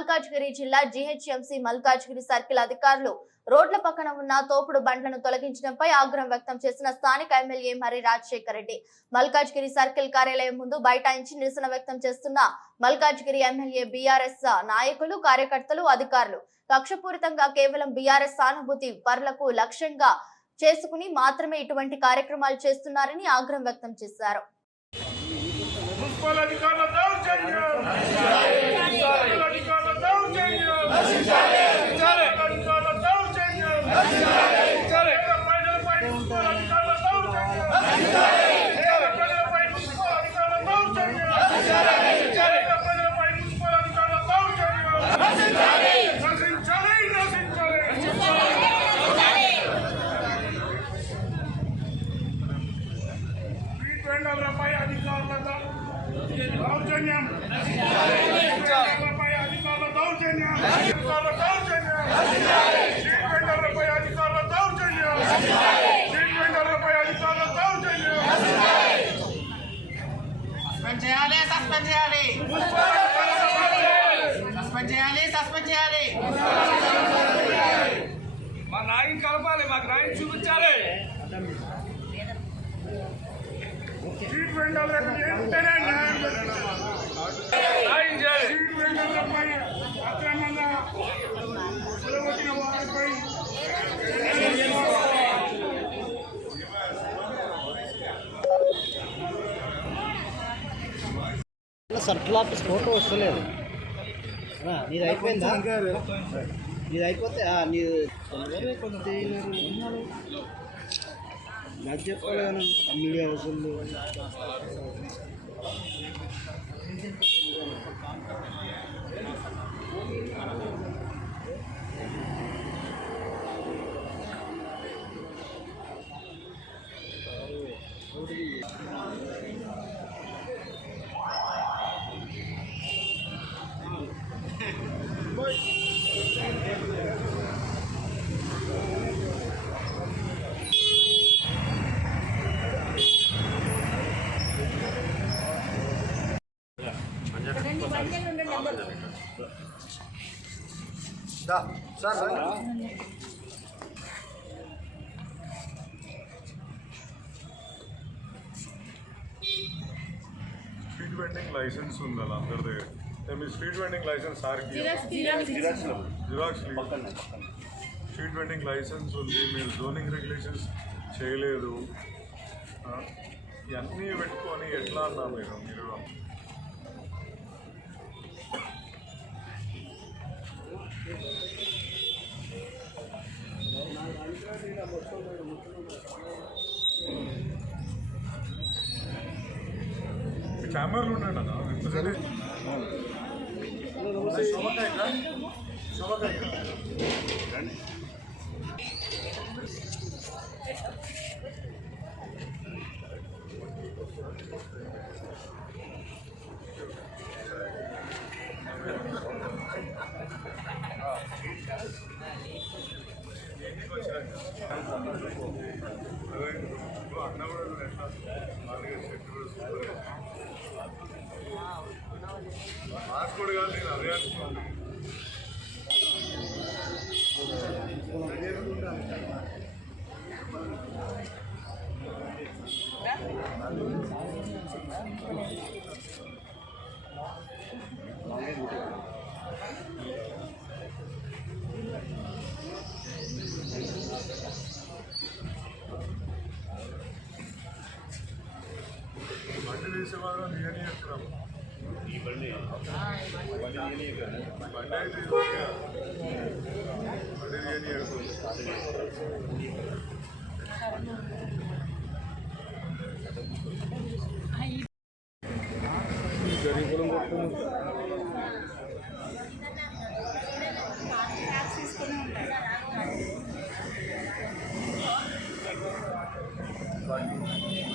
మల్కాజ్గిరి జిల్లా GHMC Malkajgiri circle అధికారులు రోడ్ల పక్కన ఉన్న తోపుడు బండ్లను తొలగించడంపై ఆగ్రహం వ్యక్తం చేసిన స్థానిక ఎమ్మెల్యే మరి రాజశేఖర్ రెడ్డి మల్కాజ్గిరి సర్కిల్ కార్యాలయం ముందు బైఠాయించి నిరసన వ్యక్తం చేస్తున్న మల్కాజ్గిరి ఎమ్మెల్యే బీఆర్ఎస్ నాయకులు కార్యకర్తలు అధికారులు కక్షపూరితంగా కేవలం బీఆర్ఎస్ సానుభూతి పరులకు లక్ష్యంగా చేసుకుని మాత్రమే ఇటువంటి కార్యక్రమాలు చేస్తున్నారని ఆగ్రహం వ్యక్తం చేశారు. మా నాయకుని కలపాలి, మాకు నాయకుని చూపించాలి. స్ట్రీట్ వెండర్లకు వెంటనే న్యాయం చేయాలి. స్ట్రీట్ వెండర్లపై అక్రమంగా సెలవొట్టిన వారిపై సర్కిల్ ఆఫీస్ ఫోటో వస్తలేదు. నీది అయిపోయిందా? నీది అయిపోతే నాకు చెప్పాలి కానీ మీడియా వసూళ్ళు స్ట్రీట్ వెండింగ్ లైసెన్స్ ఉంది అలా అందరి దగ్గర. మీ స్ట్రీట్ వెండింగ్ లైసెన్స్ సార్కి జిరాక్స్ స్ట్రీట్ వెండింగ్ లైసెన్స్ ఉంది, మీరు జోనింగ్ రెగ్యులేషన్స్ చేయలేదు, ఇవన్నీ పెట్టుకొని ఎట్లా అన్నా మీరు కెమెరాలు ఉండండి అన్న. మాస్క్ కూడా కాదు, నేను అదే అనుకోండి. బండి వేసేవారు నేనే చెప్తున్నాము. బండి అయితే బండి